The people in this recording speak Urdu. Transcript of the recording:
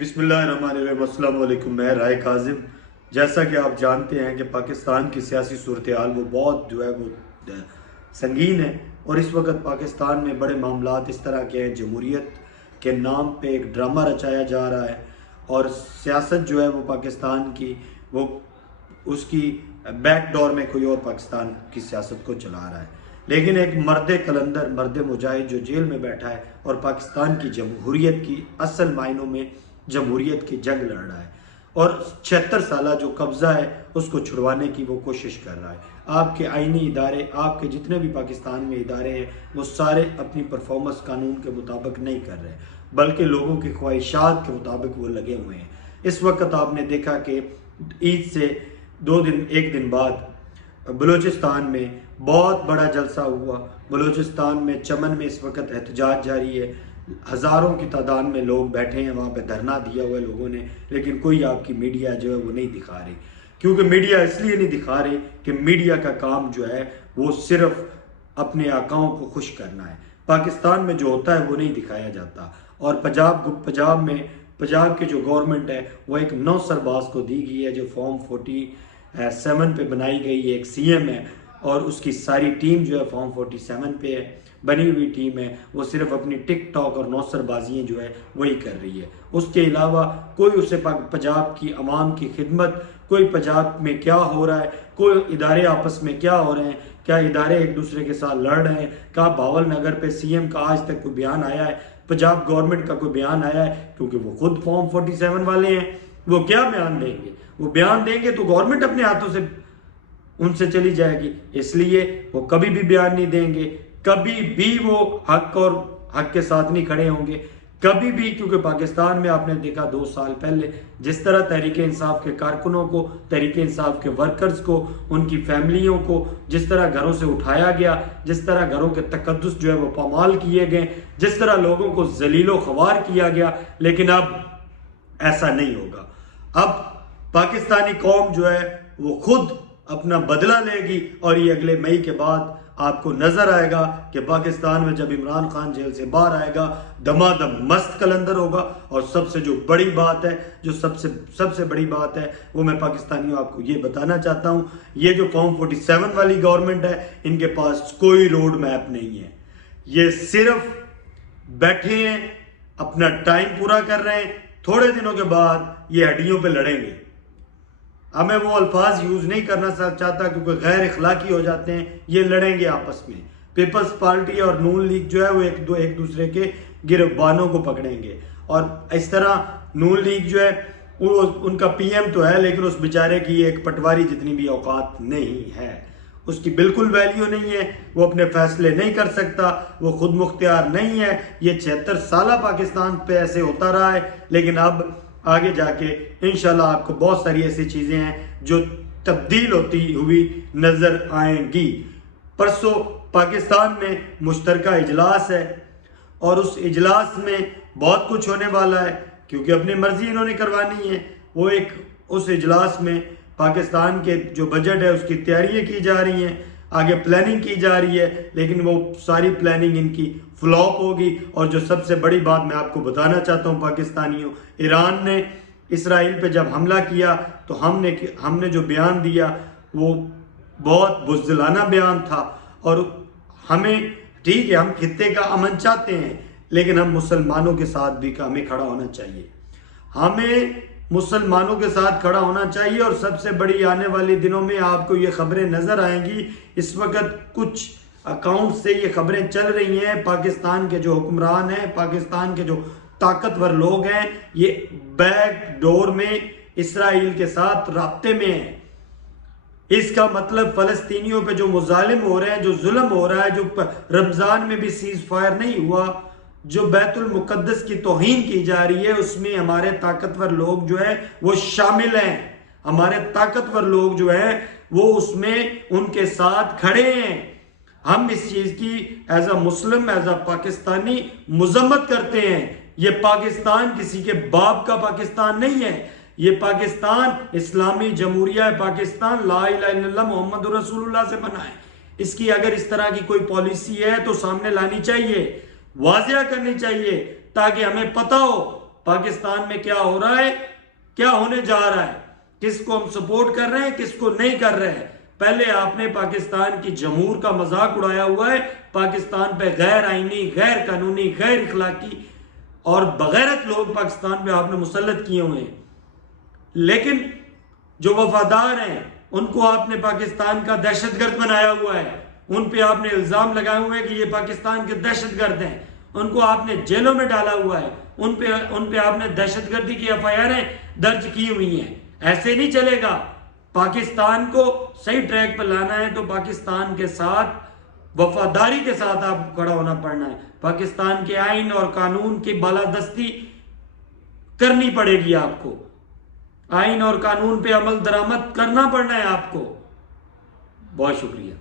بسم اللہ الرحمن الرحیم۔ السلام علیکم، میں رائے کاظم۔ جیسا کہ آپ جانتے ہیں کہ پاکستان کی سیاسی صورتحال وہ بہت سنگین ہے، اور اس وقت پاکستان میں بڑے معاملات اس طرح کے ہیں، جمہوریت کے نام پہ ایک ڈرامہ رچایا جا رہا ہے، اور سیاست وہ پاکستان کی وہ اس کی بیک ڈور میں کوئی اور پاکستان کی سیاست کو چلا رہا ہے۔ لیکن ایک مرد کلندر، مرد مجاہد جو جیل میں بیٹھا ہے اور پاکستان کی جمہوریت کی اصل معنوں میں جمہوریت کی جنگ لڑ رہا ہے، اور 76 سالہ جو قبضہ ہے اس کو چھڑوانے کی وہ کوشش کر رہا ہے۔ آپ کے آئینی ادارے، آپ کے جتنے بھی پاکستان میں ادارے ہیں، وہ سارے اپنی پرفارمنس قانون کے مطابق نہیں کر رہے، بلکہ لوگوں کی خواہشات کے مطابق وہ لگے ہوئے ہیں۔ اس وقت آپ نے دیکھا کہ عید سے ایک دن بعد بلوچستان میں بہت بڑا جلسہ ہوا۔ بلوچستان میں چمن میں اس وقت احتجاج جاری ہے، ہزاروں کی تعداد میں لوگ بیٹھے ہیں، وہاں پہ دھرنا دیا ہوا ہے لوگوں نے، لیکن کوئی آپ کی میڈیا وہ نہیں دکھا رہی، کیونکہ میڈیا اس لیے نہیں دکھا رہی کہ میڈیا کا کام وہ صرف اپنے آقاؤں کو خوش کرنا ہے۔ پاکستان میں جو ہوتا ہے وہ نہیں دکھایا جاتا، اور پنجاب کی جو گورنمنٹ ہے وہ ایک نو سرباز کو دی گئی ہے، جو فارم 47 پہ بنائی گئی ہے، ایک سی ایم ہے، اور اس کی ساری ٹیم فارم 47 پہ بنی ہوئی ٹیم ہے، وہ صرف اپنی ٹک ٹاک اور نوسر بازیاں وہی کر رہی ہے۔ اس کے علاوہ کوئی اسے پنجاب کی عوام کی خدمت، کوئی پنجاب میں کیا ہو رہا ہے، کوئی ادارے آپس میں کیا ہو رہے ہیں، کیا ادارے ایک دوسرے کے ساتھ لڑ رہے ہیں، کیا باول نگر پہ سی ایم کا آج تک کوئی بیان آیا ہے، پنجاب گورنمنٹ کا کوئی بیان آیا ہے؟ کیونکہ وہ خود فارم 47 والے ہیں، وہ کیا بیان دیں گے؟ وہ بیان دیں گے تو گورنمنٹ اپنے ہاتھوں سے ان سے چلی جائے گی، اس لیے وہ کبھی بھی بیان نہیں دیں گے، کبھی بھی وہ حق کے ساتھ نہیں کھڑے ہوں گے، کبھی بھی، کیونکہ پاکستان میں آپ نے دیکھا 2 سال پہلے جس طرح تحریک انصاف کے کارکنوں کو، تحریک انصاف کے ورکرز کو، ان کی فیملیوں کو جس طرح گھروں سے اٹھایا گیا، جس طرح گھروں کے تقدس وہ پامال کیے گئے، جس طرح لوگوں کو ذلیل و خوار کیا گیا، لیکن اب ایسا نہیں ہوگا۔ اب پاکستانی قوم وہ خود اپنا بدلہ لے گی، اور یہ اگلے مئی کے بعد آپ کو نظر آئے گا کہ پاکستان میں جب عمران خان جیل سے باہر آئے گا، دمادم مست کلندر ہوگا۔ اور سب سے جو بڑی بات ہے، جو سب سے بڑی بات ہے، وہ میں پاکستانیوں آپ کو یہ بتانا چاہتا ہوں، یہ جو فارم 47 والی گورنمنٹ ہے، ان کے پاس کوئی روڈ میپ نہیں ہے، یہ صرف بیٹھے ہیں، اپنا ٹائم پورا کر رہے ہیں، تھوڑے دنوں کے بعد یہ ہڈیوں پہ لڑیں گے۔ اب میں وہ الفاظ یوز نہیں کرنا چاہتا کیونکہ غیر اخلاقی ہو جاتے ہیں، یہ لڑیں گے آپس میں۔ پیپلز پارٹی اور نون لیگ وہ ایک دوسرے کے گربانوں کو پکڑیں گے، اور اس طرح نون لیگ وہ ان کا پی ایم تو ہے، لیکن اس بیچارے کی ایک پٹواری جتنی بھی اوقات نہیں ہے، اس کی بالکل ویلیو نہیں ہے، وہ اپنے فیصلے نہیں کر سکتا، وہ خود مختار نہیں ہے۔ یہ 76 سالہ پاکستان پہ ایسے ہوتا رہا ہے، لیکن اب آگے جا کے انشاءاللہ آپ کو بہت ساری ایسی چیزیں ہیں جو تبدیل ہوتی ہوئی نظر آئیں گی۔ پرسوں پاکستان میں مشترکہ اجلاس ہے، اور اس اجلاس میں بہت کچھ ہونے والا ہے، کیونکہ اپنی مرضی انہوں نے کروانی ہے۔ اس اجلاس میں پاکستان کے جو بجٹ ہے اس کی تیاریاں کی جا رہی ہیں، آگے پلاننگ کی جا رہی ہے، لیکن وہ ساری پلاننگ ان کی فلاپ ہوگی۔ اور جو سب سے بڑی بات میں آپ کو بتانا چاہتا ہوں پاکستانیوں، ایران نے اسرائیل پہ جب حملہ کیا تو ہم نے جو بیان دیا وہ بہت بزدلانہ بیان تھا، اور ہمیں ٹھیک ہے، ہم خطے کا امن چاہتے ہیں، لیکن ہم مسلمانوں کے ساتھ بھی ہمیں کھڑا ہونا چاہیے، ہمیں مسلمانوں کے ساتھ کھڑا ہونا چاہیے۔ اور سب سے بڑی آنے والی دنوں میں آپ کو یہ خبریں نظر آئیں گی، اس وقت کچھ اکاؤنٹ سے یہ خبریں چل رہی ہیں، پاکستان کے جو حکمران ہیں، پاکستان کے جو طاقتور لوگ ہیں، یہ بیک ڈور میں اسرائیل کے ساتھ رابطے میں ہیں۔ اس کا مطلب فلسطینیوں پہ جو مظالم ہو رہے ہیں، جو ظلم ہو رہا ہے، جو رمضان میں بھی سیز فائر نہیں ہوا، جو بیت المقدس کی توہین کی جا رہی ہے، اس میں ہمارے طاقتور لوگ وہ شامل ہیں، ہمارے طاقتور لوگ وہ اس میں ان کے ساتھ کھڑے ہیں۔ ہم اس چیز کی as a Muslim, as a Pakistani مذمت کرتے ہیں۔ یہ پاکستان کسی کے باپ کا پاکستان نہیں ہے، یہ پاکستان اسلامی جمہوریہ پاکستان لا الہ الا اللہ محمد رسول اللہ سے بنا ہے۔ اس کی اگر اس طرح کی کوئی پالیسی ہے تو سامنے لانی چاہیے، واضح کرنی چاہیے، تاکہ ہمیں پتہ ہو پاکستان میں کیا ہو رہا ہے، کیا ہونے جا رہا ہے، کس کو ہم سپورٹ کر رہے ہیں، کس کو نہیں کر رہے ہیں۔ پہلے آپ نے پاکستان کی جمہور کا مذاق اڑایا ہوا ہے، پاکستان پہ غیر آئینی، غیر قانونی، غیر اخلاقی اور بغیرت لوگ پاکستان پہ آپ نے مسلط کیے ہوئے ہیں، لیکن جو وفادار ہیں ان کو آپ نے پاکستان کا دہشت گرد بنایا ہوا ہے، ان پہ آپ نے الزام لگائے ہوئے ہیں کہ یہ پاکستان کے دہشت گرد ہیں، ان کو آپ نے جیلوں میں ڈالا ہوا ہے، ان پہ آپ نے دہشت گردی کی FIR درج کی ہوئی ہیں۔ ایسے نہیں چلے گا۔ پاکستان کو صحیح ٹریک پر لانا ہے تو پاکستان کے ساتھ وفاداری کے ساتھ آپ کو کھڑا ہونا پڑنا ہے، پاکستان کے آئین اور قانون کی بالادستی کرنی پڑے گی، آپ کو آئین اور قانون پہ عمل درآمد کرنا پڑنا ہے آپ کو۔ بہت شکریہ۔